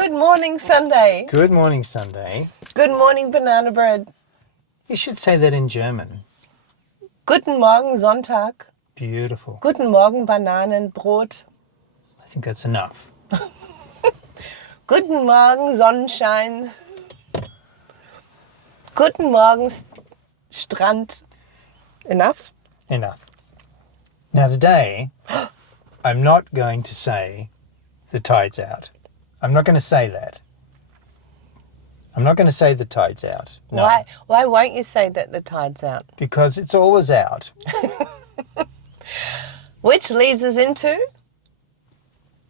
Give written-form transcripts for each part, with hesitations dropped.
Good morning, Sunday. Good morning, Sunday. Good morning, banana bread. You should say that in German. Guten Morgen, Sonntag. Beautiful. Guten Morgen, Bananenbrot. I think that's enough. Guten Morgen, Sonnenschein. Guten Morgen, Strand. Enough? Enough. Now today, I'm not going to say the tide's out. I'm not going to say that. I'm not going to say the tide's out. No. Why won't you say that the tide's out? Because it's always out. Which leads us into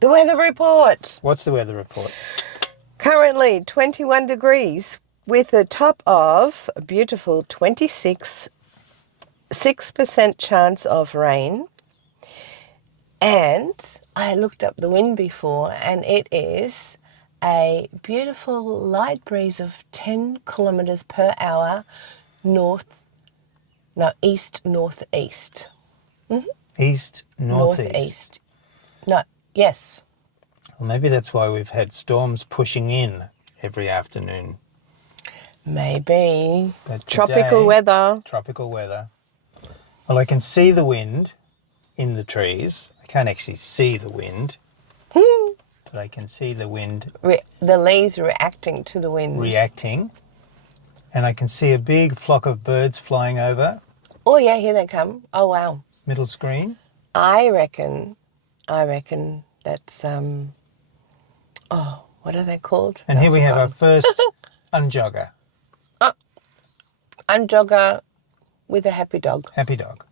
the weather report. What's the weather report? Currently 21 degrees with a top of a beautiful 6% chance of rain. And I looked up the wind before, and it is a beautiful light breeze of 10 kilometres per hour east-northeast. Mm-hmm. East, northeast. No, yes. Well, maybe that's why we've had storms pushing in every afternoon. Maybe. But Tropical weather. Tropical weather. Well, I can see the wind in the trees. I can't actually see the wind, but I can see the wind. The leaves reacting to the wind. Reacting. And I can see a big flock of birds flying over. Oh, yeah, here they come. Oh, wow. Middle screen. I reckon that's, what are they called? And here we have our first unjogger. Unjogger with a happy dog. Happy dog.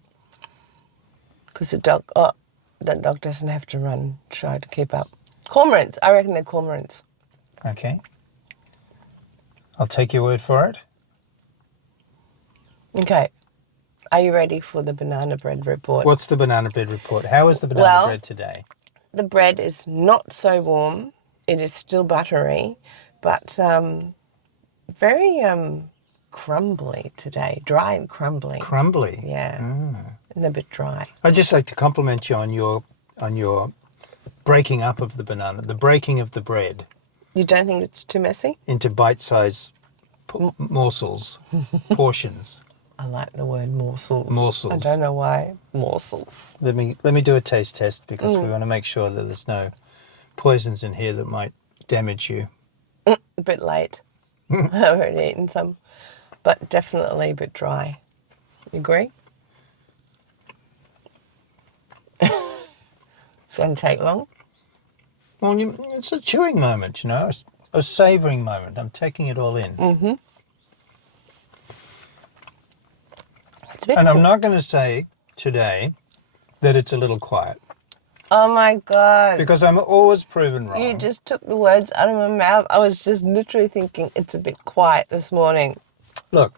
Because that dog doesn't have to run, try to keep up. Cormorants. I reckon they're cormorants. Okay. I'll take your word for it. Okay. Are you ready for the banana bread report? What's the banana bread report? How is the banana bread today? The bread is not so warm. It is still buttery, but very crumbly today. Dry and crumbly. Crumbly? Yeah. And a bit dry. I'd just like to compliment you on your breaking up of the banana, the breaking of the bread. You don't think it's too messy? Into bite-sized morsels, portions. I like the word morsels. Morsels. I don't know why. Morsels. Let me do a taste test because we want to make sure that there's no poisons in here that might damage you. A bit late. I've already eaten some, but definitely a bit dry. You agree? It's going to take long? Well, it's a chewing moment, a savouring moment. I'm taking it all in. Mm-hmm. And I'm not going to say today that it's a little quiet. Oh, my God. Because I'm always proven wrong. You just took the words out of my mouth. I was just literally thinking it's a bit quiet this morning. Look,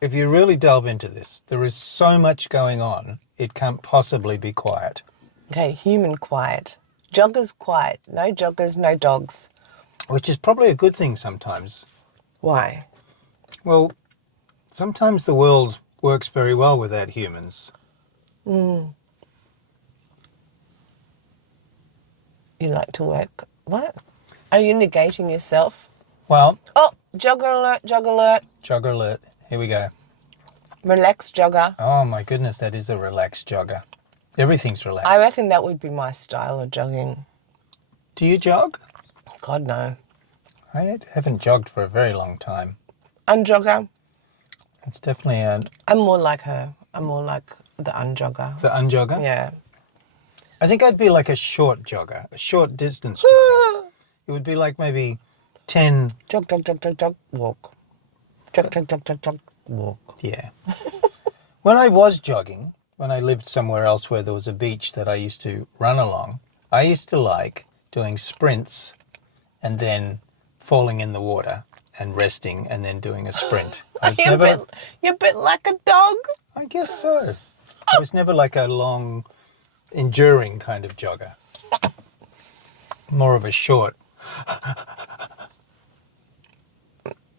if you really delve into this, there is so much going on, it can't possibly be quiet. Okay, human quiet. Joggers quiet. No joggers, no dogs. Which is probably a good thing sometimes. Why? Well, sometimes the world works very well without humans. You like to work. What? Are you negating yourself? Well... Oh, jogger alert, jog alert. Jogger alert. Here we go. Relaxed jogger. Oh my goodness, that is a relaxed jogger. Everything's relaxed. I reckon that would be my style of jogging. Do you jog? God, no. I haven't jogged for a very long time. Unjogger. It's definitely I'm more like her. I'm more like the unjogger. The unjogger? Yeah. I think I'd be like a short jogger, a short distance jogger. It would be like maybe 10... Jog, jog, jog, jog, jog, walk. Jog, jog, jog, jog, jog, walk. Yeah. When I was jogging, when I lived somewhere else where there was a beach that I used to run along, I used to like doing sprints and then falling in the water and resting and then doing a sprint. You're a bit like a dog. I guess so. I was never like a long, enduring kind of jogger. More of a short.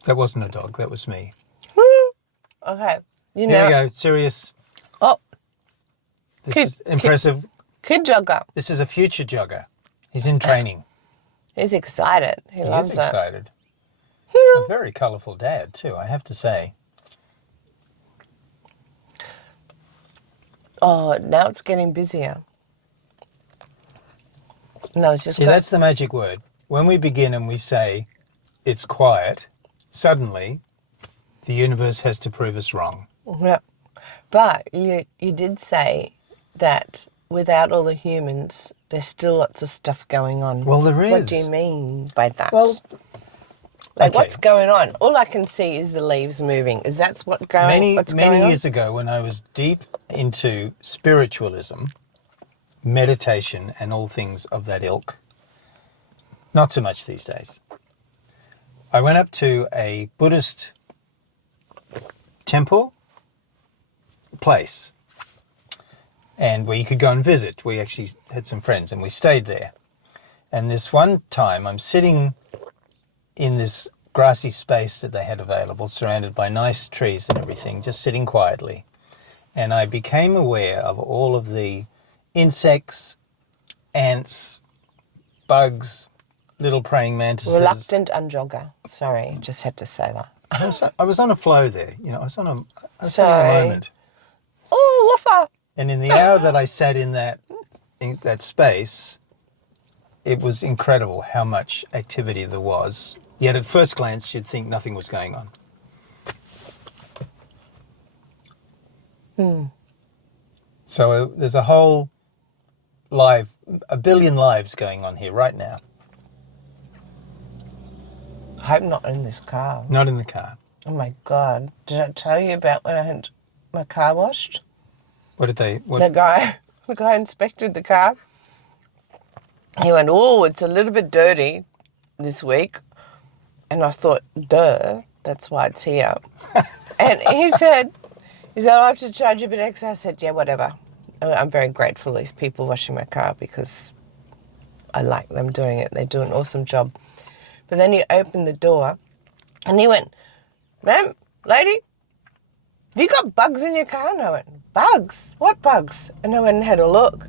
That wasn't a dog, that was me. Okay. Here we go, serious. Oh. This is impressive. Kid jogger. This is a future jogger. He's in training. He's excited. He loves is it. excited. A very colourful dad too, I have to say. Oh, now it's getting busier. No, it's just See, that's the magic word. When we begin and we say it's quiet, suddenly the universe has to prove us wrong. Yeah. But you did say that without all the humans, there's still lots of stuff going on. Well, there is. What do you mean by that? Well, like, okay. what's going on? All I can see is the leaves moving. Is that what's going on? Many years ago, when I was deep into spiritualism, meditation, and all things of that ilk, not so much these days, I went up to a Buddhist temple place, and where you could go and visit. We actually had some friends, and we stayed there. And this one time, I'm sitting in this grassy space that they had available, surrounded by nice trees and everything, just sitting quietly. And I became aware of all of the insects, ants, bugs, little praying mantises. Reluctant unjogger. Sorry, just had to say that. I was on a flow there, you know. I was having a Sorry. moment. Oh, woofer! And in the hour that I sat in that space, it was incredible how much activity there was. Yet at first glance, you'd think nothing was going on. So there's a whole a billion lives going on here right now. I hope not in this car. Not in the car. Oh my God. Did I tell you about when I had my car washed? The guy inspected the car. He went, oh, it's a little bit dirty this week. And I thought, duh, that's why it's here. And he said, I have to charge you a bit extra. I said, yeah, whatever. I'm very grateful these people washing my car because I like them doing it. They do an awesome job. But then he opened the door and he went, ma'am, lady, have you got bugs in your car? And I went, bugs? What bugs? And I went and had a look.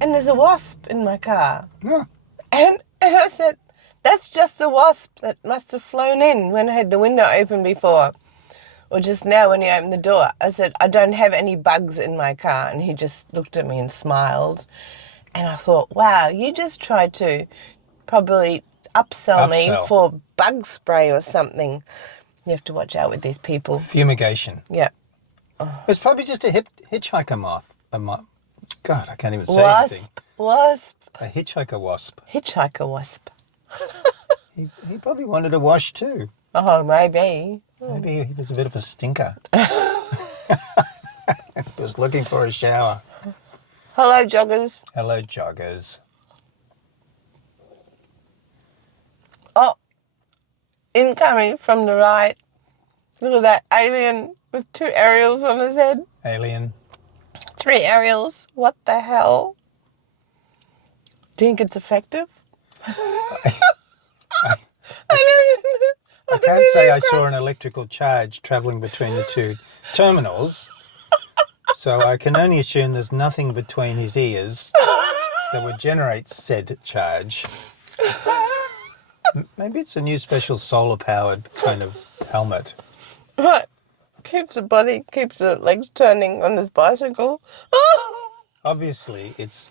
And there's a wasp in my car. Yeah. And I said, that's just the wasp that must have flown in when I had the window open before. Or just now when you open the door. I said, I don't have any bugs in my car. And he just looked at me and smiled. And I thought, wow, you just tried to probably upsell me for bug spray or something. You have to watch out with these people. Fumigation. Yeah. It's probably just a hitchhiker moth. God, I can't even say anything. Wasp. A hitchhiker wasp. Hitchhiker wasp. He probably wanted a wash too. Oh, maybe. Maybe he was a bit of a stinker. Was looking for a shower. Hello, joggers. Hello, joggers. Oh, incoming from the right. Look at that alien with 2 aerials on his head. Alien. 3 aerials. What the hell? Do you think it's effective? I can't say I saw an electrical charge travelling between the 2 terminals, so I can only assume there's nothing between his ears that would generate said charge. Maybe it's a new special solar-powered kind of helmet. Right. Keeps the legs turning on his bicycle. Obviously, it's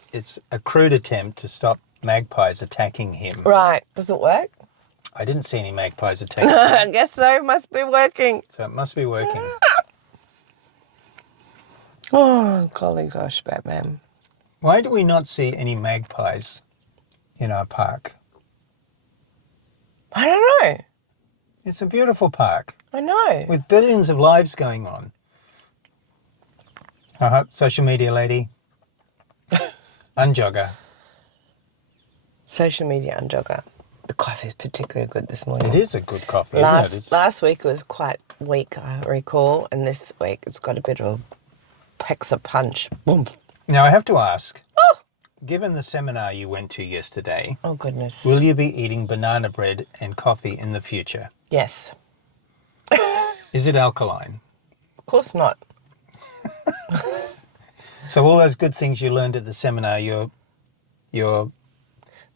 a crude attempt to stop magpies attacking him. Right. Does it work? I didn't see any magpies attacking him. I guess so. Must be working. So it must be working. Oh, golly gosh, Batman. Why do we not see any magpies in our park? I don't know. It's a beautiful park I know. with billions of lives going on. Social media lady. Unjogger. Social media unjogger. The coffee is particularly good this morning. It is a good coffee, isn't it? Last week it was quite weak, I recall, and this week it's got a bit of packs a punch. Boom. Now, I have to ask, given the seminar you went to yesterday, Oh, goodness. will you be eating banana bread and coffee in the future? Yes. Is it alkaline? Of course not. So all those good things you learned at the seminar, you're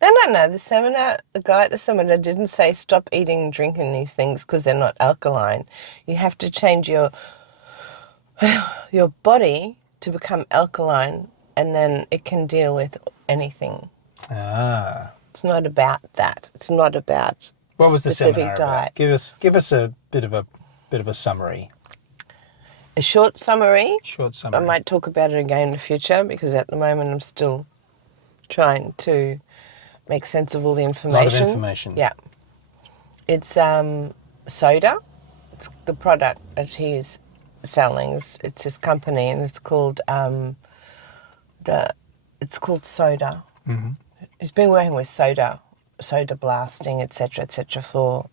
No. The guy at the seminar didn't say stop eating and drinking these things because they're not alkaline. You have to change your body to become alkaline, and then it can deal with anything. Ah. It's not about that. It's not about What was the specific seminar diet. about? Give us a bit of a summary. A short summary. Short summary. I might talk about it again in the future because at the moment I'm still trying to make sense of all the information. A lot of information. Yeah. It's soda. It's the product that he's selling. It's his company, and it's called soda. Mm-hmm. He's been working with soda blasting, etc., for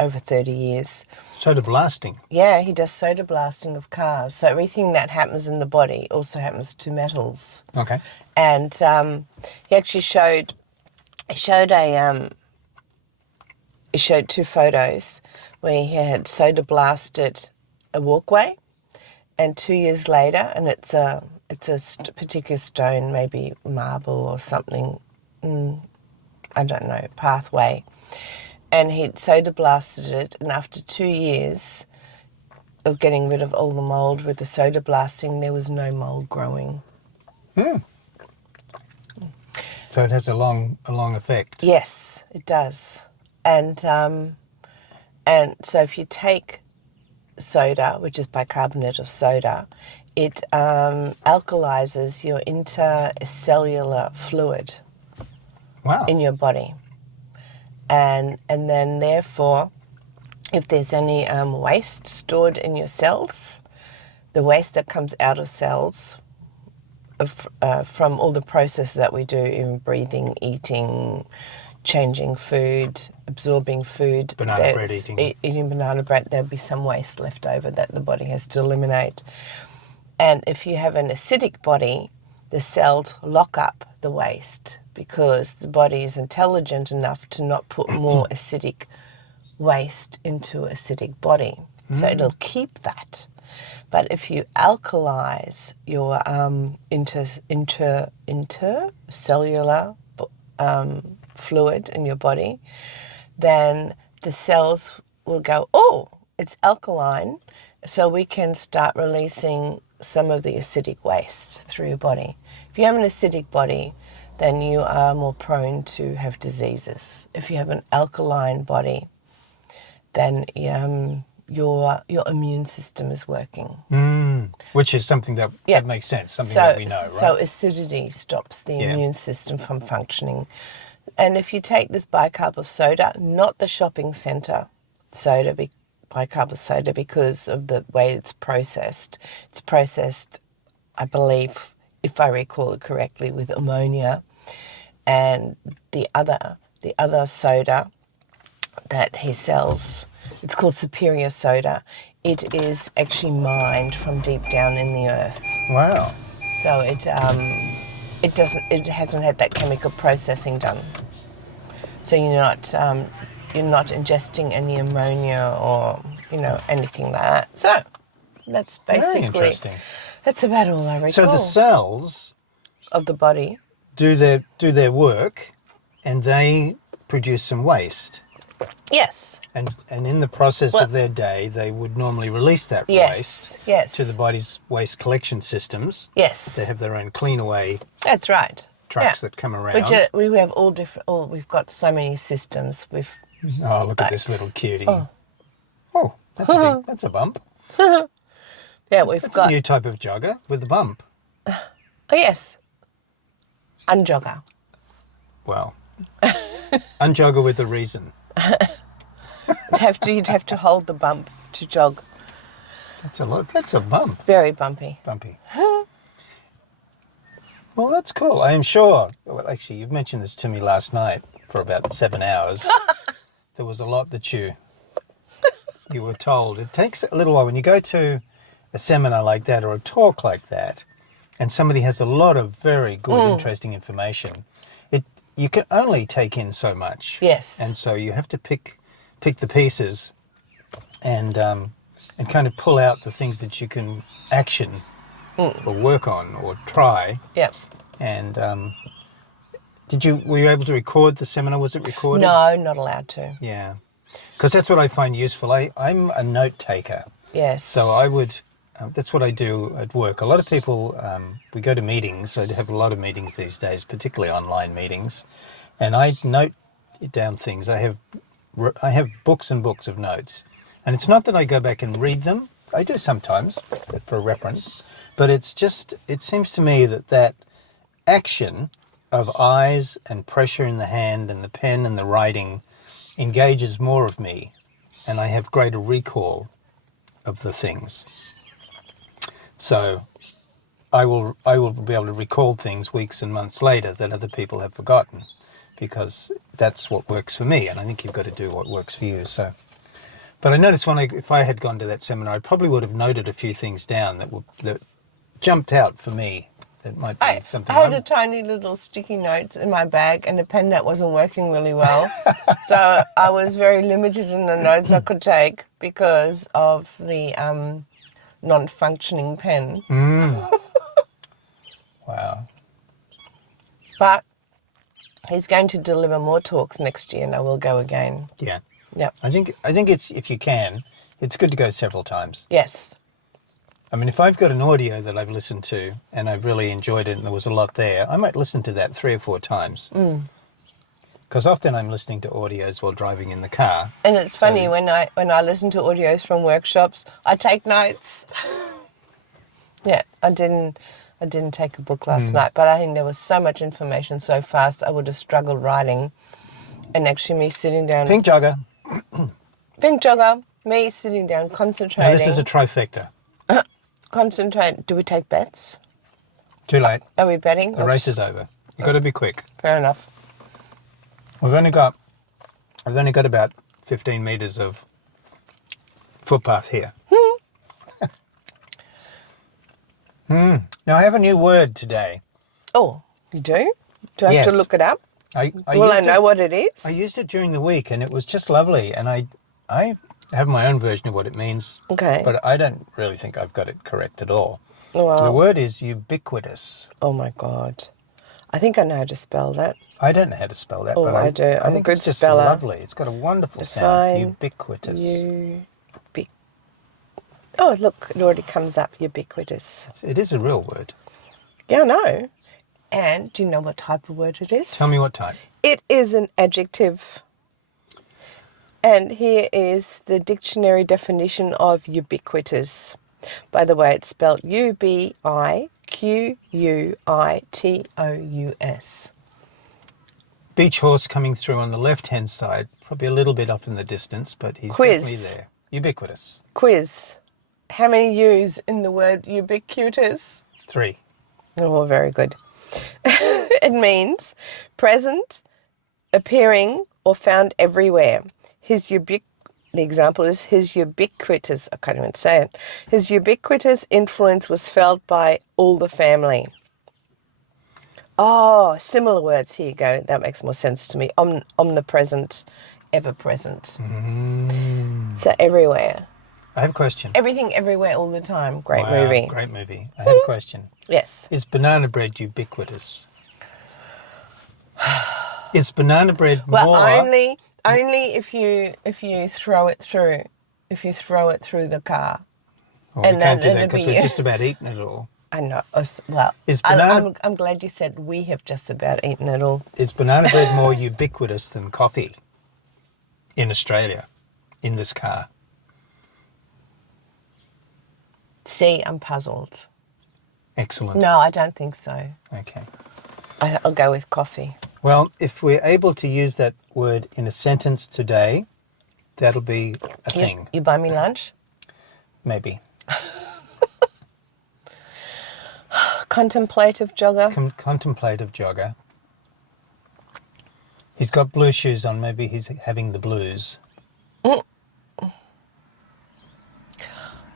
over 30 years. Soda blasting? Yeah, he does soda blasting of cars. So everything that happens in the body also happens to metals. Okay. And he actually showed two photos where he had soda blasted a walkway, and 2 years later, and it's a particular stone, maybe marble or something, I don't know, pathway, and he'd soda blasted it, and after 2 years of getting rid of all the mould with the soda blasting, there was no mould growing. So it has a long effect. Yes, it does. And so if you take soda, which is bicarbonate of soda, it alkalizes your intercellular fluid. Wow. In your body. And then therefore, if there's any waste stored in your cells, the waste that comes out of cells from all the processes that we do in breathing, eating, changing food, absorbing food. Banana bread eating. Eating banana bread, there'll be some waste left over that the body has to eliminate. And if you have an acidic body, the cells lock up the waste because the body is intelligent enough to not put more acidic waste into acidic body. So it'll keep that. But if you alkalize your intercellular fluid in your body, then the cells will go, oh, it's alkaline, so we can start releasing some of the acidic waste through your body. If you have an acidic body, then you are more prone to have diseases. If you have an alkaline body, then your immune system is working. Which is something that makes sense, something that we know, right? So acidity stops the immune system from functioning. And if you take this bicarb of soda, not the shopping centre soda, bicarb of soda, because of the way it's processed, I believe, if I recall it correctly, with ammonia, and the other soda that he sells, it's called Superior Soda. It is actually mined from deep down in the earth. Wow. So it hasn't had that chemical processing done. So you're not ingesting any ammonia or anything like that. So that's basically very interesting. That's about all I recall. So the cells of the body do their work, and they produce some waste. Yes. And in the process of their day, they would normally release that waste to the body's waste collection systems. Yes. They have their own clean away. That's right. Trucks that come around. We have all different. We've got so many systems. Oh, look at this little cutie. Oh, that's a bump. Yeah, we've That's got a new type of jogger with a bump. Oh yes, unjogger. Well, unjogger with a reason. You'd have to hold the bump to jog. That's a lot. That's a bump. Very bumpy. Bumpy. Well, that's cool. I am sure. Well, actually, you've mentioned this to me last night for about 7 hours. There was a lot that you were told. It takes a little while when you go to a seminar like that or a talk like that, and somebody has a lot of very good, interesting information. You can only take in so much. Yes. And so you have to pick the pieces and kind of pull out the things that you can action or work on or try. Yeah. And Were you able to record the seminar? Was it recorded? No, not allowed to. Yeah. Because that's what I find useful. I'm a note taker. Yes. So I would, that's what I do at work. A lot of people, we go to meetings. I have a lot of meetings these days, particularly online meetings. And I note down things. I have books and books of notes. And it's not that I go back and read them. I do sometimes for reference. But it's just, it seems to me that action of eyes and pressure in the hand and the pen and the writing engages more of me, and I have greater recall of the things. So I will be able to recall things weeks and months later that other people have forgotten, because that's what works for me, and I think you've got to do what works for you. So, but I noticed if I had gone to that seminar, I probably would have noted a few things down that jumped out for me. That might be something. I had a tiny little sticky note in my bag and a pen that wasn't working really well. So I was very limited in the notes I could take because of the non-functioning pen. Wow. But he's going to deliver more talks next year and I will go again. Yeah. Yep. I think it's, if you can, it's good to go several times. Yes. I mean, if I've got an audio that I've listened to and I've really enjoyed it and there was a lot there, I might listen to that 3 or 4 times. Because often I'm listening to audios while driving in the car. And it's funny, when I listen to audios from workshops, I take notes. Yeah, I didn't take a book last night, but I think there was so much information so fast I would have struggled writing. And actually me sitting down... Pink jogger. Pink jogger, me sitting down, concentrating. Now this is a trifecta. Concentrate. Do we take bets? Too late. Are we betting? The race is over. You've got to be quick. Fair enough. I've only got about 15 metres of footpath here. Now I have a new word today. Oh, you do? Do I have to Yes. look it up? I know what it is? I used it during the week and it was just lovely, and I have my own version of what it means. Okay. But I don't really think I've got it correct at all. Well, The word is ubiquitous. oh my God. I think I know how to spell that. I don't know how to spell that, Oh, but I do. I'm I a think good it's just speller. lovely. It's got a wonderful sound. Define Ubiquitous. Oh, look, it already comes up, ubiquitous. It is a real word. Yeah, I know. And do you know what type of word it is? Tell me what type. It is an adjective. And here is the dictionary definition of ubiquitous. By the way, it's spelled ubiquitous. Beach horse coming through on the left-hand side, probably a little bit off in the distance, but he's definitely there. Ubiquitous. Quiz. How many U's in the word ubiquitous? 3. Oh, very good. It means present, appearing, or found everywhere. The example is his ubiquitous, I can't even say it, his ubiquitous influence was felt by all the family. Oh, similar words, here you go, that makes more sense to me. Omnipresent, ever present. So everywhere. I have a question. Everything, everywhere, all the time. Great movie. Great movie. I have a question. Yes. Is banana bread ubiquitous? Is banana bread more... Well, only if you throw it through the car. Well, and we can't do then that it'll because be- we've just about eaten it all. I know. Well, Is banana- I'm glad you said we have just about eaten it all. Is banana bread more ubiquitous than coffee in Australia, in this car? See, I'm puzzled. Excellent. No, I don't think so. Okay. I'll go with coffee. Well, if we're able to use that word in a sentence today, that'll be a thing. You buy me lunch? Maybe. Contemplative jogger. Contemplative jogger. He's got blue shoes on. Maybe he's having the blues. Oh,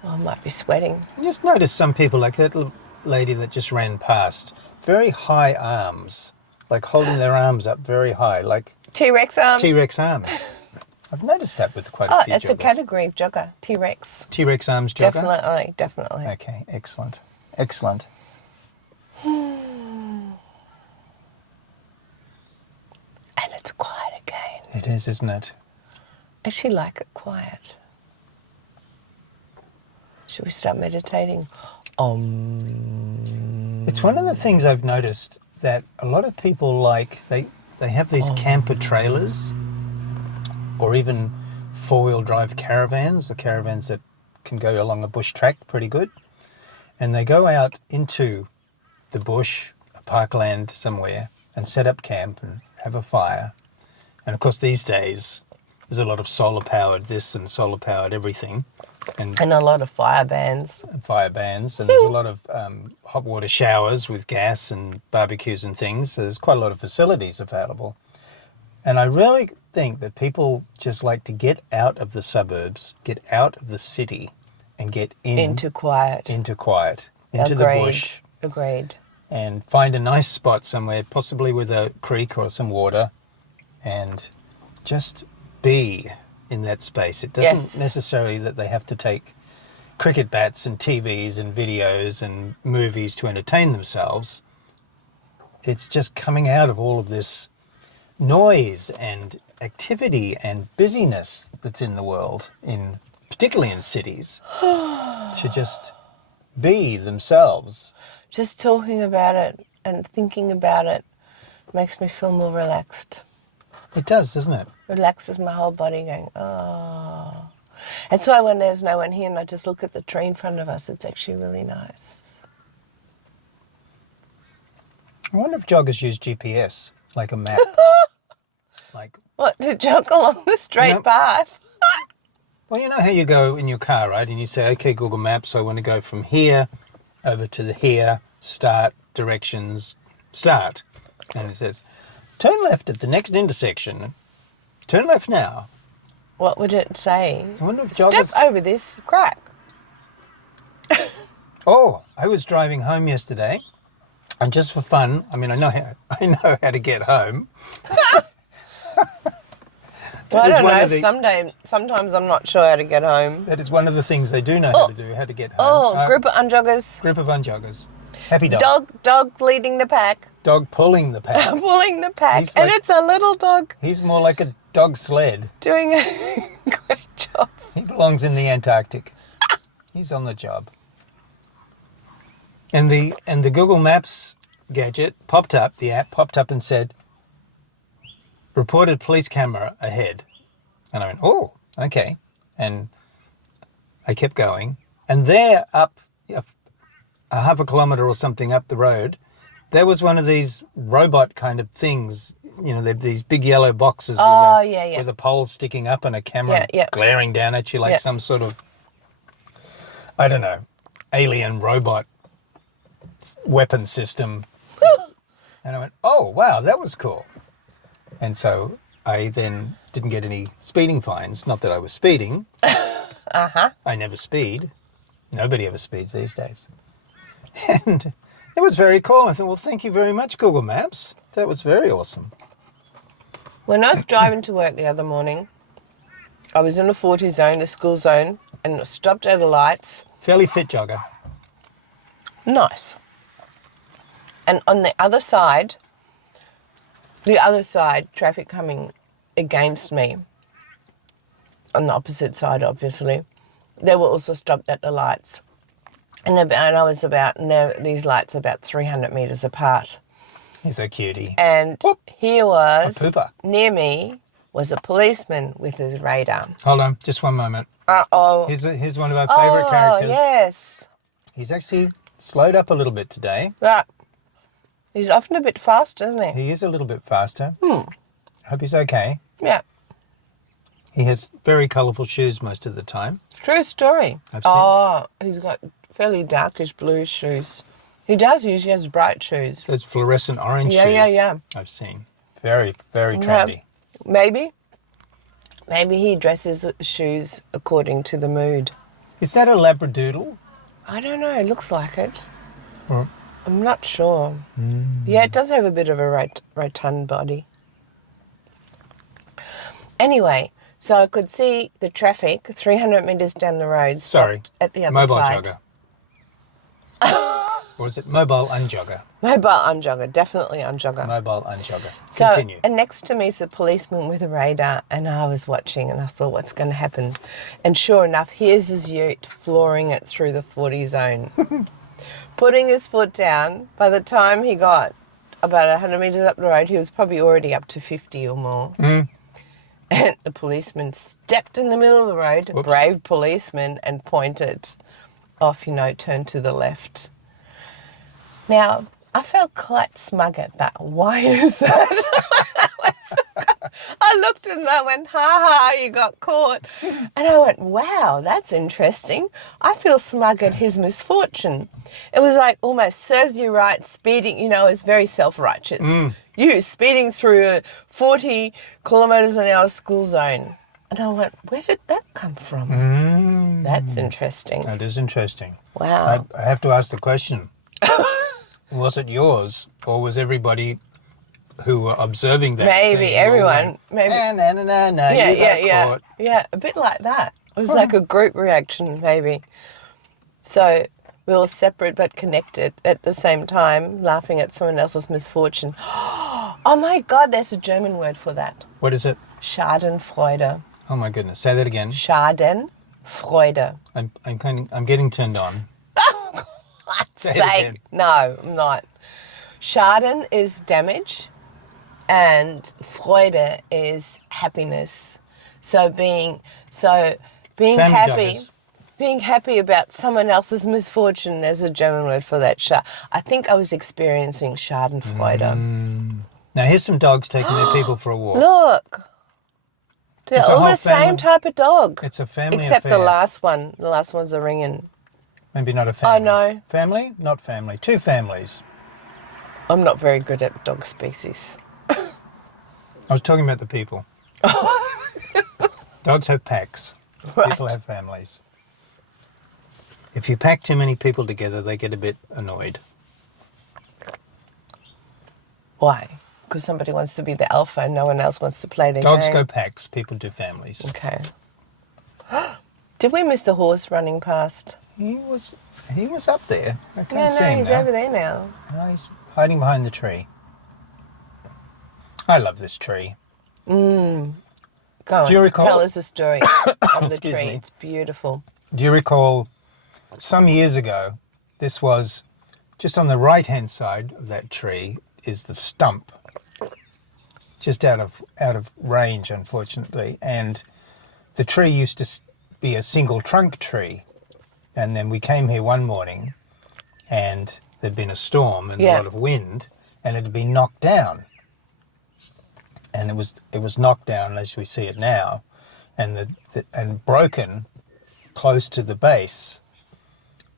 I might be sweating. I just noticed some people, like that little lady that just ran past, very high arms, like holding their arms up very high, like T-Rex arms. T-Rex arms. I've noticed that with quite a few it's joggers. a category of jogger. T-Rex. T-Rex arms jogger? Definitely. Okay, excellent. Excellent. is, isn't it? I actually like it quiet. Should we start meditating? It's one of the things I've noticed that a lot of people like, they have these camper trailers or even four-wheel drive caravans, or caravans that can go along a bush track pretty good. And they go out into the bush, a parkland somewhere, and set up camp and have a fire. And of course these days there's a lot of solar-powered this and solar-powered everything. And a lot of fire bans. And there's a lot of hot water showers with gas and barbecues and things. So there's quite a lot of facilities available. And I really think that people just like to get out of the suburbs, get out of the city, and get into quiet. Into the bush. Agreed. And find a nice spot somewhere, possibly with a creek or some water, and just be in that space. It doesn't necessarily that they have to take cricket bats and TVs and videos and movies to entertain themselves. It's just coming out of all of this noise and activity and busyness that's in the world, particularly in cities, to just be themselves. Just talking about it and thinking about it makes me feel more relaxed. It does, doesn't it? Relaxes my whole body going, oh. That's why when there's no one here and I just look at the tree in front of us, it's actually really nice. I wonder if joggers use GPS, like a map. What, to jog along the straight path? Well, you know how you go in your car, right? And you say, okay, Google Maps, I want to go from here over to here, start, directions, start. And it says, turn left at the next intersection. Turn left now. What would it say? I wonder if joggers... Step over this crack. Oh, I was driving home yesterday, and just for fun, I mean, I know how to get home. Well, I don't know. Sometimes I'm not sure how to get home. That is one of the things they do know how to do, how to get home. Oh, group of unjoggers. Group of unjoggers. Happy dog. Dog leading the pack. Dog pulling the pack. Pulling the pack. And it's a little dog. He's more like a dog sled. Doing a great job. He belongs in the Antarctic. He's on the job. And the Google Maps gadget popped up, the app popped up and said, reported police camera ahead. And I went, oh, okay. And I kept going. And there up a half a kilometre or something up the road, there was one of these robot kind of things, you know, these big yellow boxes with a pole sticking up and a camera glaring down at you like some sort of, I don't know, alien robot weapon system. And I went, oh, wow, that was cool. And so I then didn't get any speeding fines. Not that I was speeding. I never speed. Nobody ever speeds these days. And it was very cool. I thought, well, thank you very much, Google Maps. That was very awesome. When I was driving to work the other morning, I was in a 40 zone, the school zone, and stopped at the lights. Fairly fit jogger. Nice. And on the other side, traffic coming against me, on the opposite side, obviously, they were also stopped at the lights. And these lights are about 300 metres apart. He's a cutie. And here was, a pooper. Near me, was a policeman with his radar. Hold on, just one moment. Uh-oh. Here's one of our favourite characters. Oh, yes. He's actually slowed up a little bit today. But he's often a bit fast, isn't he? He is a little bit faster. I hope he's okay. Yeah. He has very colourful shoes most of the time. True story. I've seen. He's got fairly darkish blue shoes. He does usually has bright shoes. Those fluorescent orange shoes. Yeah. I've seen. Very, very trendy. Maybe he dresses shoes according to the mood. Is that a Labradoodle? I don't know. It looks like it. Or... I'm not sure. Yeah, it does have a bit of a rotund body. Anyway, so I could see the traffic 300 metres down the road. Sorry. At the other Mobile side. jogger. Or is it mobile unjogger? Mobile unjogger, definitely unjogger. Mobile unjogger. So, Continue. and next to me is a policeman with a radar, and I was watching and I thought, what's going to happen? And sure enough, here's his ute flooring it through the 40 zone. Putting his foot down, by the time he got about 100 metres up the road, he was probably already up to 50 or more. Mm. And the policeman stepped in the middle of the road, Whoops. brave policeman, and pointed off, turn to the left. Now, I felt quite smug at that. Why is that? I looked and I went, ha ha, you got caught. And I went, wow, that's interesting. I feel smug at his misfortune. It was like almost serves you right, speeding, it's very self-righteous. You speeding through a 40 kilometres an hour school zone. And I went, where did that come from? That's interesting. That is interesting. Wow. I have to ask the question. Was it yours, or was everybody who were observing that Maybe scene everyone. Maybe. No, you got caught. Yeah, a bit like that. It was like a group reaction, maybe. So we were separate but connected at the same time, laughing at someone else's misfortune. Oh my God, there's a German word for that. What is it? Schadenfreude. Oh my goodness! Say that again. Schadenfreude. I'm getting turned on. Say it again. No, I'm not. Schaden is damage, and Freude is happiness. So being Family happy, joggers. being happy about someone else's misfortune. There's a German word for that. I think I was experiencing Schadenfreude. Now here's some dogs taking their people for a walk. Look, they're It's a all whole the same family- type of dog. It's a family except affair. the last one. The last one's a ringing. Maybe not a family. no. Family? Not family. Two families. I'm not very good at dog species. I was talking about the people. Dogs have packs. Right. People have families. If you pack too many people together, they get a bit annoyed. Why? Because somebody wants to be the alpha and no one else wants to play their Dogs game. go packs, people do families. Okay. Did we miss the horse running past? He was up there. I can't No, see him he's now. over there now. No, he's hiding behind the tree. I love this tree. Go on, Do you recall- tell us a story of the Excuse tree. me. It's beautiful. Do you recall some years ago, this was just on the right-hand side of that tree is the stump, just out of range, unfortunately. And the tree used to be a single trunk tree. And then we came here one morning and there'd been a storm and a lot of wind and it had been knocked down. And it was knocked down as we see it now and and broken close to the base.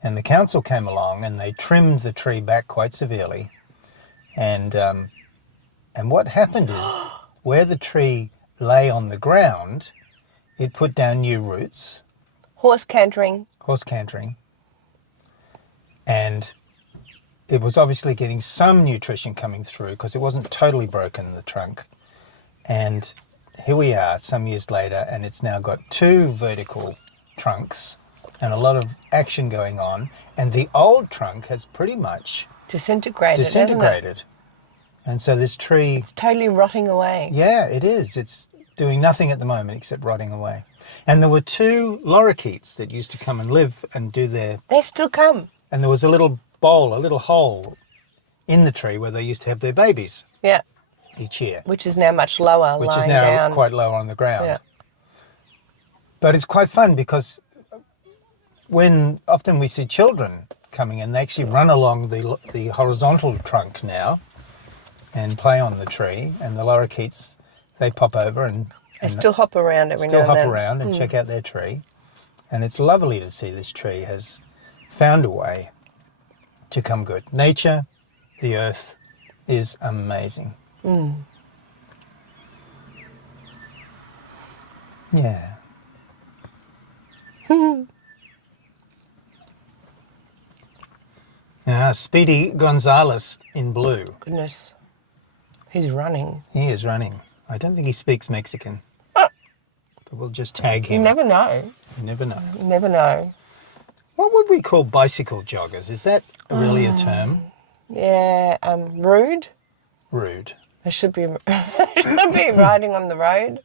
And the council came along and they trimmed the tree back quite severely. And what happened is where the tree lay on the ground, it put down new roots. Horse cantering. And it was obviously getting some nutrition coming through because it wasn't totally broken, the trunk. And here we are some years later and it's now got two vertical trunks and a lot of action going on. And the old trunk has pretty much Disintegrated. Isn't it? And so this tree... It's totally rotting away. Yeah, it is. It's doing nothing at the moment except rotting away. And there were two lorikeets that used to come and live and do their... They still come. And there was a little bowl, a little hole in the tree where they used to have their babies Yeah. each year. Which is now much lower, Which lying is now down. quite low on the ground. Yeah. But it's quite fun because when often we see children coming in, they actually run along the horizontal trunk now and play on the tree. And the lorikeets, they pop over and They still hop around every now still and hop then. around and check out their tree. And it's lovely to see this tree has found a way to come good. Nature, the earth, is amazing. Yeah. Speedy Gonzales in blue. Goodness. He's running. He is running. I don't think he speaks Mexican. But we'll just tag him. You never know. You never know. You never know. What would we call bicycle joggers? Is that really a term? Yeah, rude. Rude. They should be riding on the road.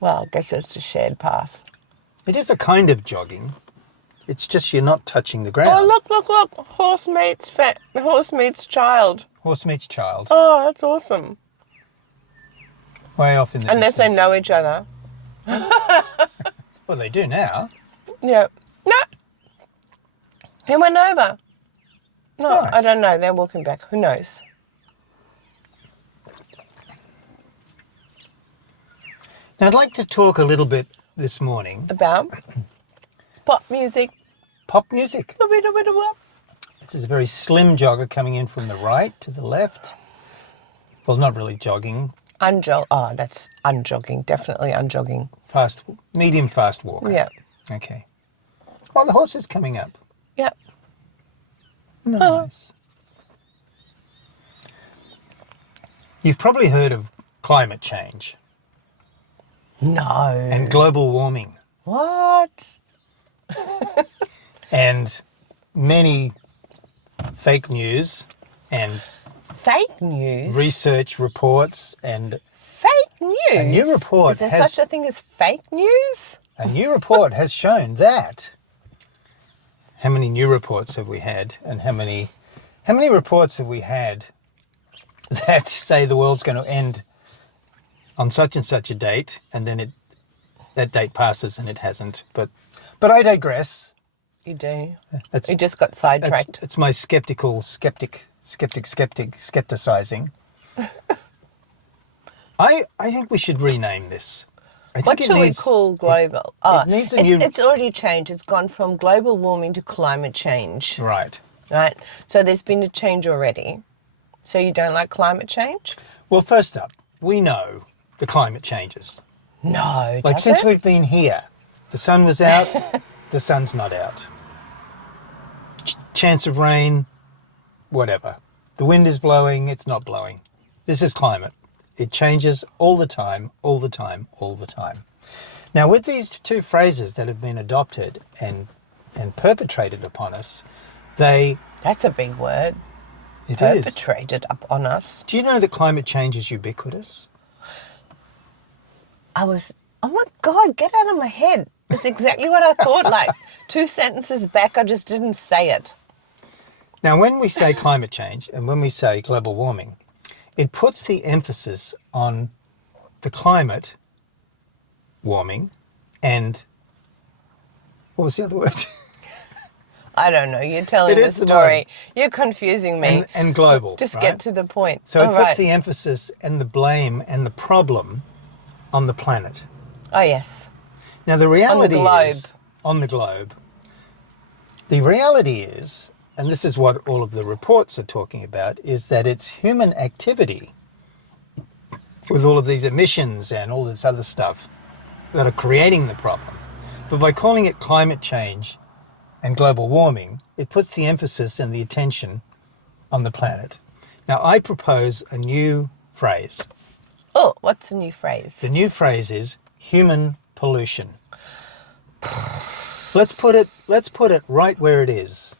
Well, I guess it's a shared path. It is a kind of jogging. It's just you're not touching the ground. Oh, look. Horse meets child. Horse meets child. Oh, that's awesome. Way off in the Unless distance. they know each other. Well, they do now. Yeah. No. He went over. No, Nice. I don't know. They're walking back. Who knows? Now, I'd like to talk a little bit this morning. About pop music. Pop music. This is a very slim jogger coming in from the right to the left. Well, not really jogging. Oh, that's unjogging. Definitely unjogging. Medium fast walker. Yeah. Okay. Oh, the horse is coming up. Yeah. Nice. You've probably heard of climate change No. and global warming What? and many fake news and Fake news? research reports, and Fake news? A new report Is there has- such a thing as fake news? a new report has shown that. How many new reports have we had, and how many reports have we had that say the world's going to end on such and such a date, and then that date passes and it hasn't. But I digress. You do. That's, You just got sidetracked. it's my skepticizing. I think we should rename this. I think What shall we call global? needs a new- It's already changed. It's gone from global warming to climate change. Right. Right? So there's been a change already. So you don't like climate change? Well, first up, we know the climate changes. No, Like does since it? we've been here, the sun was out, the sun's not out. Chance of rain, whatever. The wind is blowing, it's not blowing. This is climate. It changes all the time, all the time, all the time. Now, with these two phrases that have been adopted and perpetrated upon us, That's a big word. it is. Perpetrated up on us. Do you know that climate change is ubiquitous? Oh my God, get out of my head. That's exactly what I thought. Like 2 sentences back, I just didn't say it. Now, when we say climate change and when we say global warming, it puts the emphasis on the climate warming and what was the other word? I don't know. You're telling It the is the story. word. You're confusing me. and global. Just right? get to the point. So it All puts right. the emphasis and the blame and the problem on the planet. Oh, yes. Now, the reality globe. is on the globe. The reality is, and this is what all of the reports are talking about, is that it's human activity with all of these emissions and all this other stuff that are creating the problem. But by calling it climate change and global warming, it puts the emphasis and the attention on the planet. Now, I propose a new phrase. Oh, what's a new phrase? The new phrase is human pollution. Let's put it right where it is,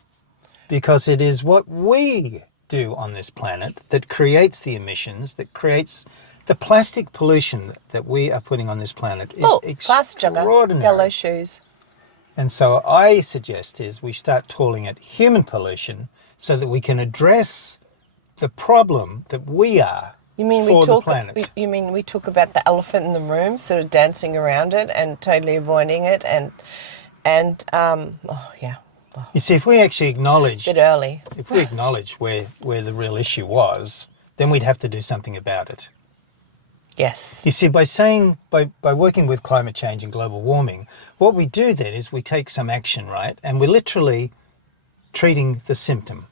because it is what we do on this planet that creates the emissions, that creates the plastic pollution that we are putting on this planet is class jogger, extraordinary. yellow shoes. And so I suggest is we start calling it human pollution so that we can address the problem that we are You mean for we the talk? planet. You mean we talk about the elephant in the room, sort of dancing around it and totally avoiding it, and oh yeah, You see, if we actually acknowledged, bit early. if we acknowledged where the real issue was, then we'd have to do something about it. Yes. You see, by working with climate change and global warming, what we do then is we take some action, right? And we're literally treating the symptom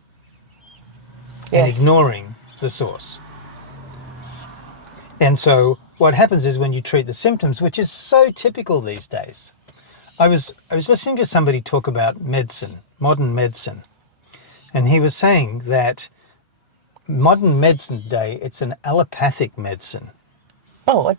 and Yes. ignoring the source. And so what happens is when you treat the symptoms, which is so typical these days. I was listening to somebody talk about medicine, modern medicine, and he was saying that modern medicine today, it's an allopathic medicine. Oh,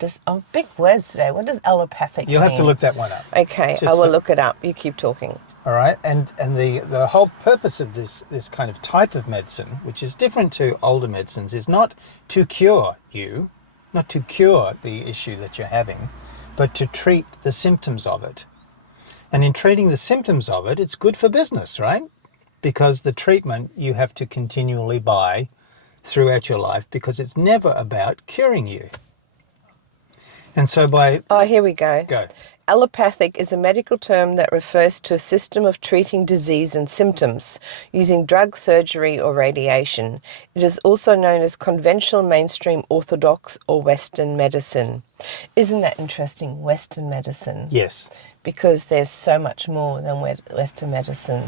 big words today. What does allopathic You'll mean? have to look that one up. Okay, Just I will so- look it up. You keep talking. All right, and the whole purpose of this kind of type of medicine, which is different to older medicines, is not to cure you, not to cure the issue that you're having, but to treat the symptoms of it. And in treating the symptoms of it, it's good for business, right? Because the treatment you have to continually buy throughout your life, because it's never about curing you. And so by... Oh, here we go. Go. Allopathic is a medical term that refers to a system of treating disease and symptoms using drug, surgery, or radiation. It is also known as conventional, mainstream, orthodox, or Western medicine. Isn't that interesting, Western medicine? Yes. Because there's so much more than Western medicine.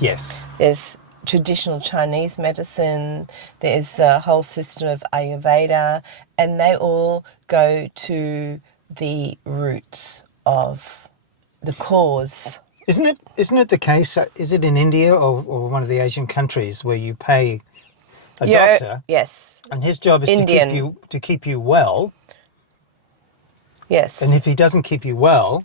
Yes. There's traditional Chinese medicine, there's the whole system of Ayurveda, and they all go to the roots of the cause. Isn't it the case, is it in India or one of the Asian countries where you pay a doctor? Yes. And his job is to keep you well. Yes. And if he doesn't keep you well,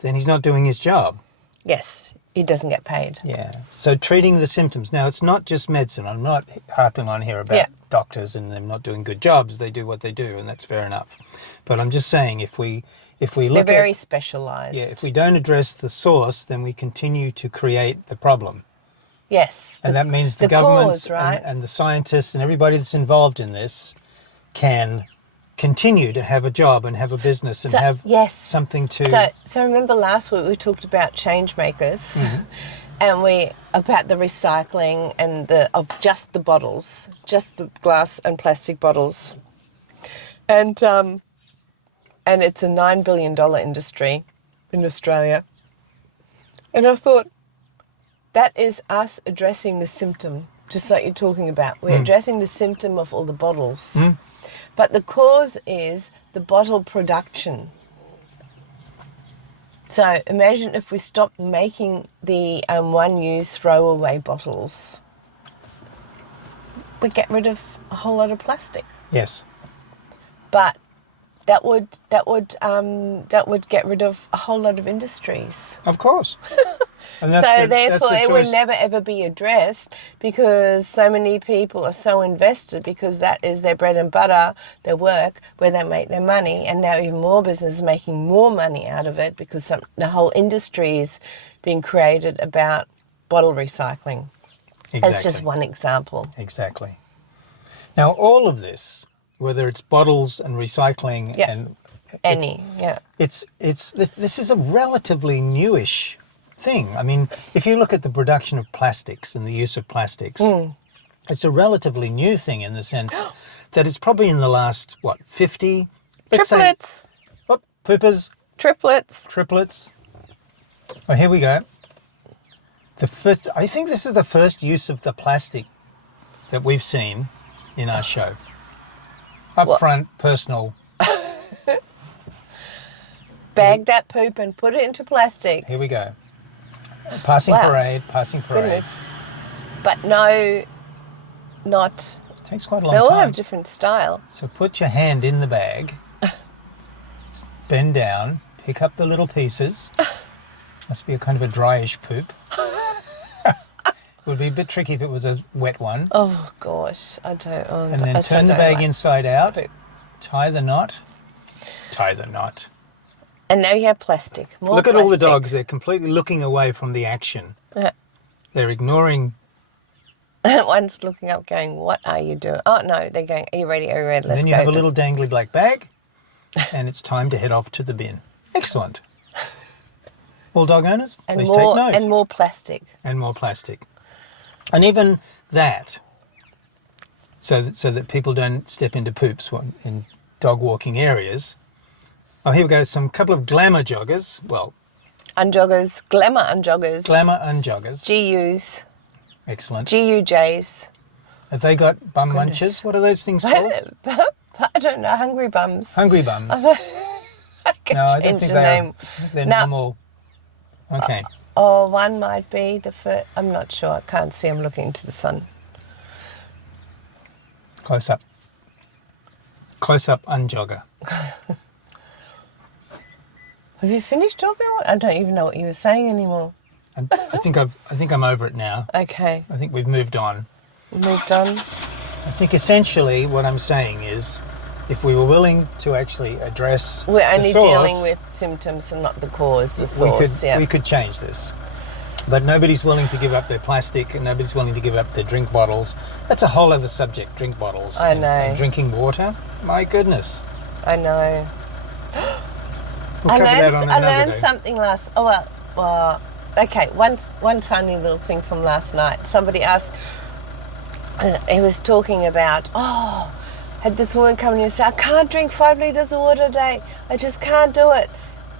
then he's not doing his job. Yes. He doesn't get paid. Yeah. So treating the symptoms. Now, it's not just medicine. I'm not harping on here about doctors and them not doing good jobs. They do what they do, and that's fair enough. But I'm just saying, if we look They're very specialised. Yeah, if we don't address the source, then we continue to create the problem. Yes. And that means the governments cause, right? and the scientists and everybody that's involved in this can continue to have a job and have a business and have something to... So remember last week we talked about change makers and about the recycling and of just the bottles, just the glass and plastic bottles. And it's a $9 billion industry in Australia. And I thought, that is us addressing the symptom, just like you're talking about. We're addressing the symptom of all the bottles. But the cause is the bottle production. So imagine if we stopped making the one-use throwaway bottles. We'd get rid of a whole lot of plastic. Yes. But that would get rid of a whole lot of industries. Of course. And therefore it would never ever be addressed, because so many people are so invested, because that is their bread and butter, their work, where they make their money, and now even more businesses making more money out of it, because the whole industry is being created about bottle recycling. Exactly. That's just one example. Exactly. Now all of this, whether it's bottles and recycling and this is a relatively newish thing. I mean, if you look at the production of plastics and the use of plastics, it's a relatively new thing in the sense that it's probably in the last, 50? Triplets. Poopers. Triplets. Oh, here we go. I think this is the first use of the plastic that we've seen in our show. Upfront, personal. Bag that poop and put it into plastic. Here we go. Passing parade. Goodness. But no, not... It takes quite a long time. They all have different style. So put your hand in the bag, bend down, pick up the little pieces. Must be a kind of a dryish poop. It would be a bit tricky if it was a wet one. Oh, gosh. I don't... and then turn the bag inside out, tie the knot. And now you have plastic. Look at all the dogs. They're completely looking away from the action. Yeah. They're ignoring... One's looking up going, what are you doing? Oh, no, they're going, are you ready? Let's go. And then you have a little dangly black bag, and it's time to head off to the bin. Excellent. All dog owners, please take note. And more plastic. And even that, so that people don't step into poops in dog walking areas. Oh, here we go. Couple of glamour joggers. Well, unjoggers, glamour unjoggers. GUs. Excellent. GUJs. Have they got bum munchers? What are those things called? I don't know. Hungry bums. Hungry bums. I don't think they're normal. Okay. One might be the first. I'm not sure. I can't see. I'm looking into the sun. Close up unjogger. Have you finished talking? I don't even know what you were saying anymore. And I think I'm over it now. Okay. I think we've moved on. Moved on. I think essentially what I'm saying is, if we were willing to actually address We're only the source, dealing with symptoms and not the cause, the source. we could change this. But nobody's willing to give up their plastic and nobody's willing to give up their drink bottles. That's a whole other subject, drink bottles. I know. And drinking water. My goodness. I know. We'll cover that on another day. I learned something last... Oh, well, okay, one tiny little thing from last night. Somebody asked... he was talking about, had this woman come in and say, I can't drink 5 litres of water a day. I just can't do it.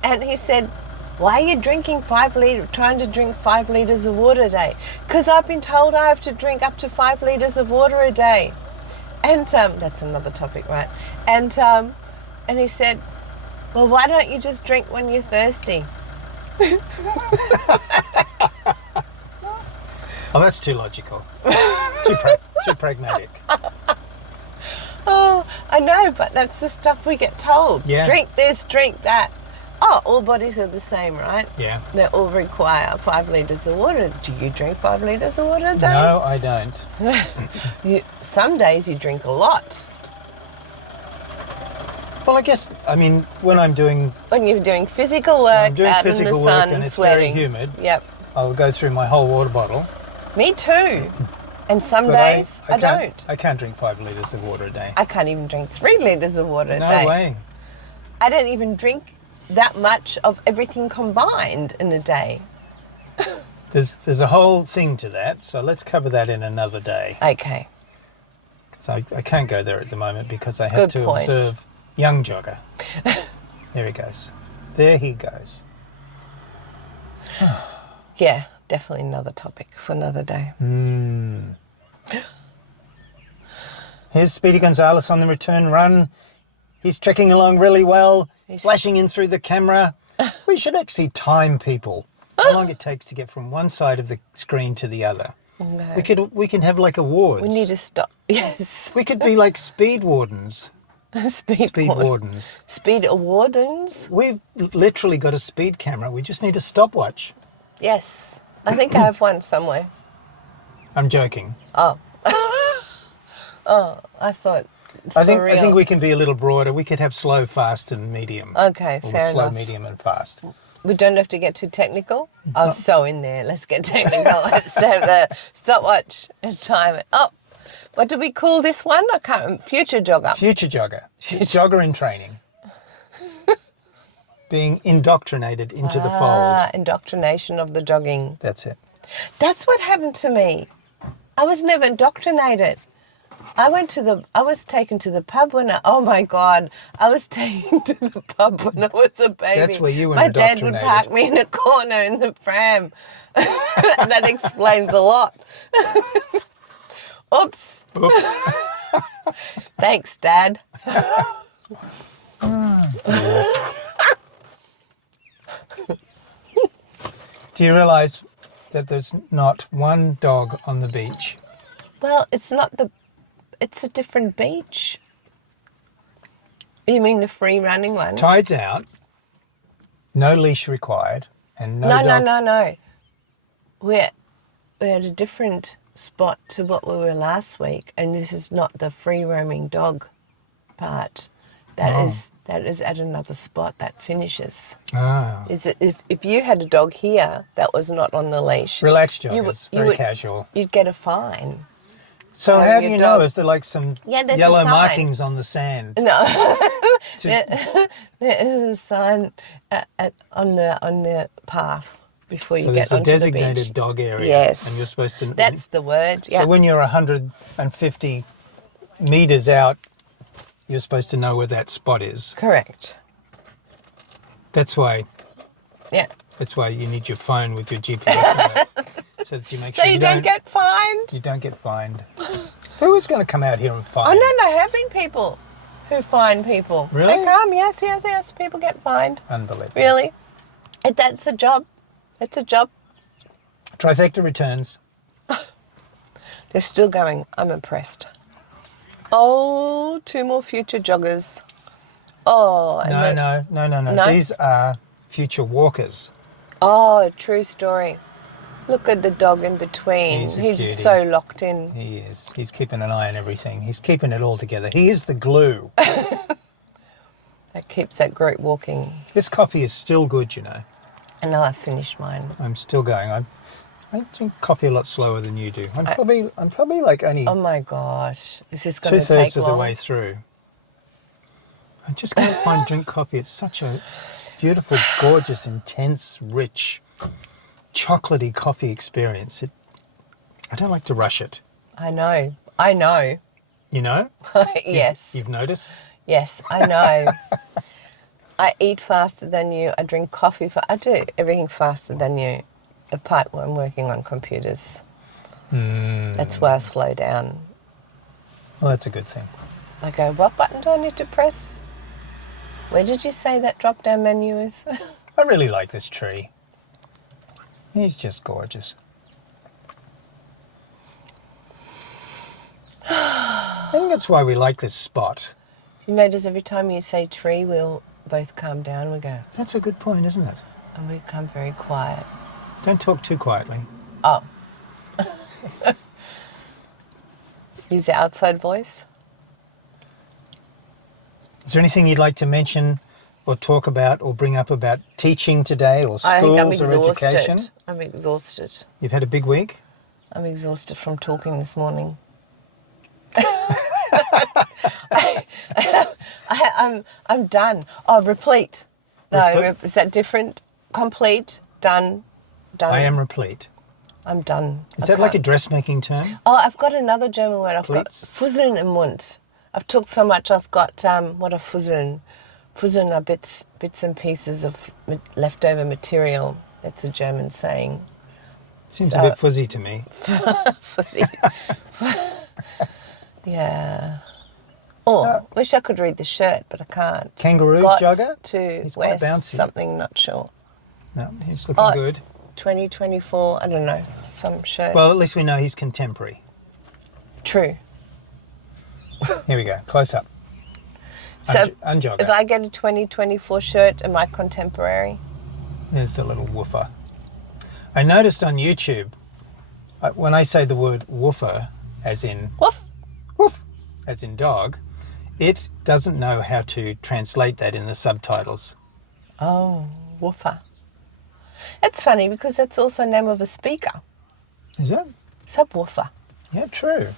And he said, why are you trying to drink 5 litres of water a day? Because I've been told I have to drink up to 5 litres of water a day. And that's another topic, right? And he said, well, why don't you just drink when you're thirsty? Oh, that's too logical. Too pragmatic. Oh, I know, but that's the stuff we get told. Yeah. Drink this, drink that. Oh, all bodies are the same, right? Yeah. They all require 5 litres of water. Do you drink 5 litres of water a day? No, I don't. Some days you drink a lot. Well, I guess, when I'm doing... When you're doing physical work, I'm doing out physical in the sun, work and it's sweating. very humid. Yep. I'll go through my whole water bottle. Me too. And some But days I can't, don't. I can't drink 5 litres of water a day. I can't even drink 3 litres of water a day. No way. I don't even drink that much of everything combined in a day. There's a whole thing to that, so let's cover that in another day. Okay. So I can't go there at the moment because I have to observe young jogger. There he goes. There he goes. Yeah, definitely another topic for another day. Here's Speedy Gonzales on the return run. He's trekking along really well, flashing in through the camera. We should actually time people. How long it takes to get from one side of the screen to the other. No. We can have like awards. We need to stop. Yes. We could be like speed wardens. Speed wardens. Speed wardens? We've literally got a speed camera. We just need a stopwatch. Yes. I think I have one somewhere. I'm joking. Oh. Oh, I thought. I think we can be a little broader. We could have slow, fast, and medium. Okay, or fair slow, enough. medium, and fast. We don't have to get too technical. I'm so in there. Let's get technical. Let's have the stopwatch and time it. Oh, what do we call this one? I can't remember. Future jogger. Future jogger. Jogger in training. Being indoctrinated into the fold. Indoctrination of the jogging. That's it. That's what happened to me. I was never indoctrinated. I was taken to the pub when I was taken to the pub when I was a baby. That's where you were My dad indoctrinated. would park me in a corner in the pram. That explains a lot. Oops. Thanks, Dad. Do you realise that there's not one dog on the beach? Well, it's a different beach. You mean the free running one? Tides out, no leash required, and no dog. No. We're at a different spot to what we were last week, and this is not the free roaming dog part. That is at another spot that finishes. Ah. Is it if you had a dog here that was not on the leash? Relaxed joggers, very casual. You'd get a fine. So how do you know? Is there like some there's yellow a sign. markings on the sand? No. There is a sign on the path before you get onto the beach. So there's a designated dog area. Yes. And you're supposed to... That's the word, yeah. So when you're 150 metres out, you're supposed to know where that spot is. Correct. That's why... Yeah. That's why you need your phone with your GPS on it. So that you make sure you don't get fined? You don't get fined. Who is going to come out here and fine? Oh, no, there have been people who fine people. Really? They come, yes. People get fined. Unbelievable. Really? That's a job. It's a job. Trifecta returns. They're still going. I'm impressed. Oh, 2 more future joggers. Oh. No. No? These are future walkers. Oh, true story. Look at the dog in between. He's a He's cutie. so locked in. He is. He's keeping an eye on everything. He's keeping it all together. He is the glue. That keeps that group walking. This coffee is still good, you know. And now I've finished mine. I'm still going. I drink coffee a lot slower than you do. I'm probably like only Oh my gosh. Is this going to take two-thirds long? of the way through. I just can't find drink coffee. It's such a beautiful, gorgeous, intense, rich, chocolatey coffee experience. I don't like to rush it. I know. You know? Yes. You've noticed? Yes, I know. I eat faster than you. I drink coffee. I do everything faster than you, apart when I'm working on computers. That's why I slow down. Well, that's a good thing. I go, what button do I need to press? Where did you say that drop-down menu is? I really like this tree. He's just gorgeous. I think that's why we like this spot. You notice every time you say tree, we'll both calm down. We go, That's a good point, isn't it? and we become very quiet. Don't talk too quietly. Oh. Use the outside voice. Is there anything you'd like to mention or talk about or bring up about teaching today or schools or education? I'm exhausted. You've had a big week? I'm exhausted from talking this morning. I'm done. Oh, replete. No, is that different? Complete. Done. I am replete. I'm done. Is that like a dressmaking term? Oh, I've got another German word. I've got Pleats? Fusseln im Mund. I've talked so much. I've got what are Fusseln? Fusseln are bits and pieces of leftover material. That's a German saying. Seems a bit fuzzy to me. Fuzzy. Yeah. Oh, wish I could read the shirt, but I can't. Kangaroo Got jogger? to He's wear quite bouncy. something, not sure. No, he's looking good. 2024, I don't know, some shirt. Well, at least we know he's contemporary. True. Here we go, close up. So Unjogger. if I get a 2024 shirt, am I contemporary? There's the little woofer. I noticed on YouTube, when I say the word woofer, as in Woof. woof, as in dog, it doesn't know how to translate that in the subtitles. Oh, woofer. It's funny because that's also the name of a speaker. Is it? Subwoofer. Yeah, true.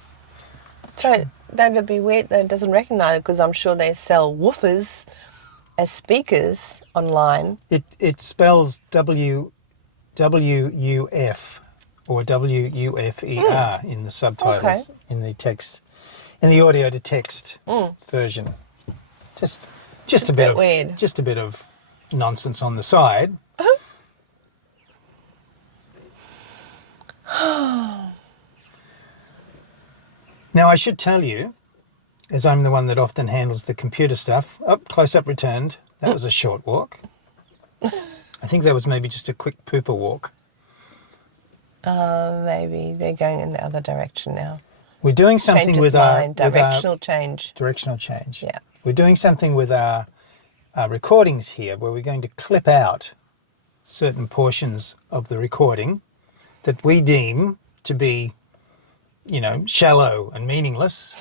So that would be weird that it doesn't recognise it because I'm sure they sell woofers as speakers online. It spells W-U-F or W-U-F-E-R in the subtitles, in the text, in the audio to text version. Just a bit of weird. Just a bit of nonsense on the side. Now I should tell you, as I'm the one that often handles the computer stuff, close up returned. That was a short walk. I think that was maybe just a quick pooper walk. Maybe they're going in the other direction now. We're doing something Change with his our mind. Directional change. Directional change. Yeah. We're doing something with our recordings here where we're going to clip out certain portions of the recording that we deem to be, you know, shallow and meaningless.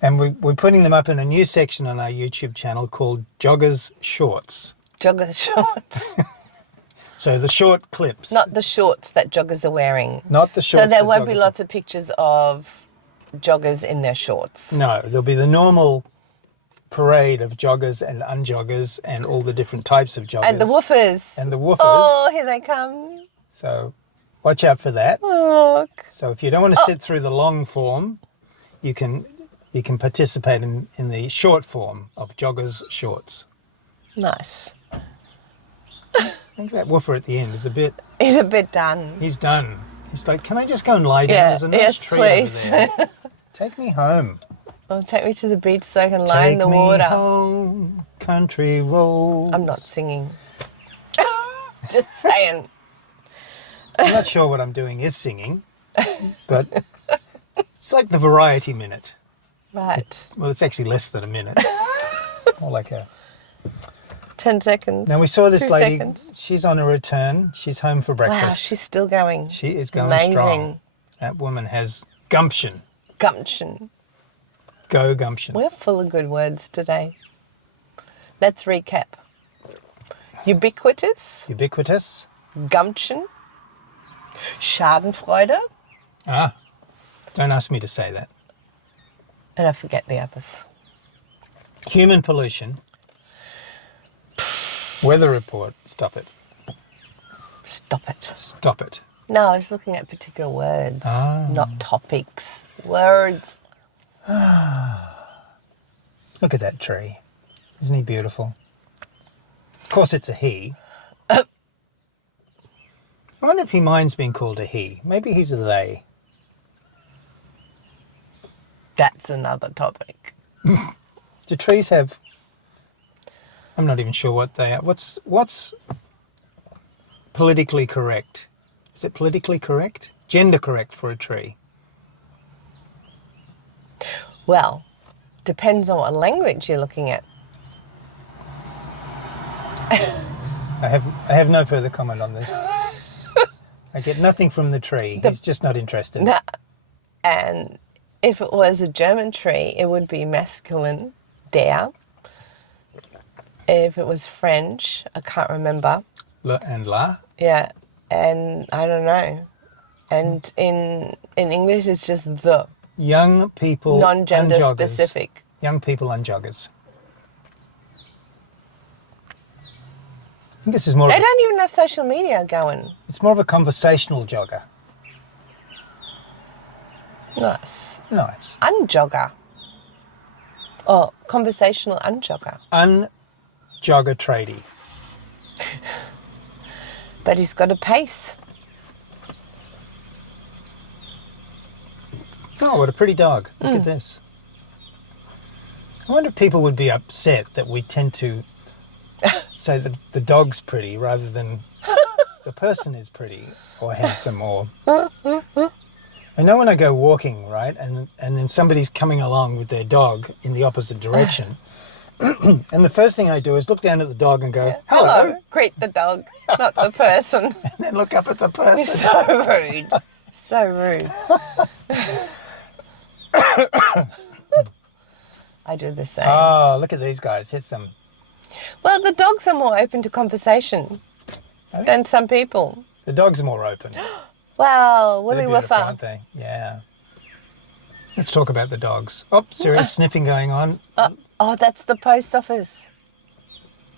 And we're putting them up in a new section on our YouTube channel called Joggers Shorts. Jogger shorts. So the short clips. Not the shorts that joggers are wearing. Not the shorts. So there that won't be joggers lots of pictures of joggers in their shorts. No, there'll be the normal parade of joggers and unjoggers and all the different types of joggers. And the woofers. And the woofers. Oh, here they come. So watch out for that. Look. So if you don't want to sit through the long form, you can participate in the short form of joggers shorts. Nice. I think that woofer at the end is a bit... He's a bit done. He's done. He's like, can I just go and lie down? Yeah, There's a nice yes, tree please. over there. Take me home. Well, take me to the beach so I can lie in the water. Take me home, country roads. I'm not singing. Just saying. I'm not sure what I'm doing is singing, but it's like the variety minute. Right. Well, it's actually less than a minute. More like a 10 seconds. Now we saw this 2 lady. seconds. She's on a return. She's home for breakfast. Wow, she's still going. She is going Amazing. strong. That woman has gumption. Gumption. Go gumption. We're full of good words today. Let's recap. Ubiquitous. Ubiquitous. Gumption. Schadenfreude. Ah, don't ask me to say that. And I forget the others. Human pollution. Weather report. Stop it. Stop it. Stop it. No, I was looking at particular words, Ah. not topics. Words. Look at that tree. Isn't he beautiful? Of course it's a he. I wonder if he minds being called a he. Maybe he's a they. That's another topic. Do trees have... I'm not even sure what they are. What's politically correct? Is it politically correct? Gender correct for a tree? Well, depends on what language you're looking at. I have no further comment on this. I get nothing from the tree. He's just not interested. No, and if it was a German tree, it would be masculine, der. If it was French, I can't remember. Le and la? Yeah, and I don't know. And in English, it's just the. Young people Non-gender unjoggers. specific. Young people unjoggers. I think this is more. They don't even have social media going. It's more of a conversational jogger. Nice. Nice. Unjogger. Oh, conversational unjogger. Unjogger tradie. But he's got a pace. Oh, what a pretty dog. Look at this. I wonder if people would be upset that we tend to say that the dog's pretty rather than the person is pretty or handsome or... I know when I go walking, right, and then somebody's coming along with their dog in the opposite direction, and the first thing I do is look down at the dog and go, hello, Greet the dog, not the person. and then look up at the person. So rude. So rude. I do the same. Oh, look at these guys. Here's some... Well, the dogs are more open to conversation than some people. The dogs are more open. Wow, Willy They're beautiful, Woofer. aren't they? Yeah. Let's talk about the dogs. Oh, serious sniffing going on. Oh, that's the post office.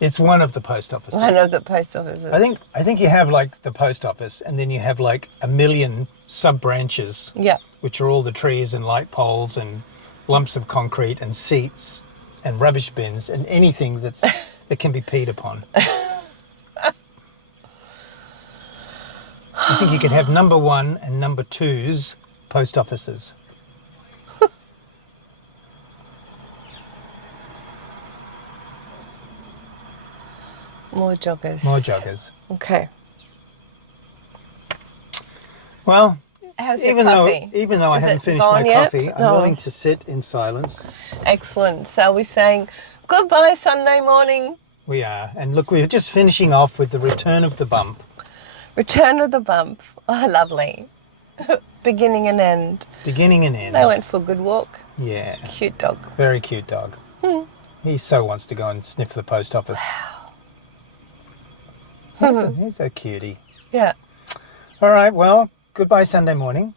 It's one of the post offices. One of the post offices. I think you have like the post office, and then you have like a million sub branches, Yeah. which are all the trees and light poles and lumps of concrete and seats and rubbish bins and anything that can be peed upon. I think you could have number 1 and number 2's post offices. More joggers. More joggers. Okay. Well, How's your even coffee? though I Is haven't it finished my gone yet? coffee, I'm No. willing to sit in silence. Excellent. So we're saying goodbye Sunday morning. We are. And look, we're just finishing off with the return of the bump. Return of the bump. Oh, lovely. Beginning and end. Beginning and end. They went for a good walk. Yeah. Cute dog. Very cute dog. He so wants to go and sniff the post office. He's a cutie. Yeah. All right, well, goodbye Sunday morning.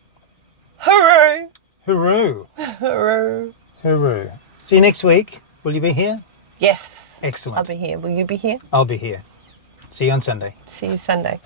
Hooray! Hooroo. Hooray! Hooroo. See you next week. Will you be here? Yes. Excellent. I'll be here. Will you be here? I'll be here. See you on Sunday. See you Sunday.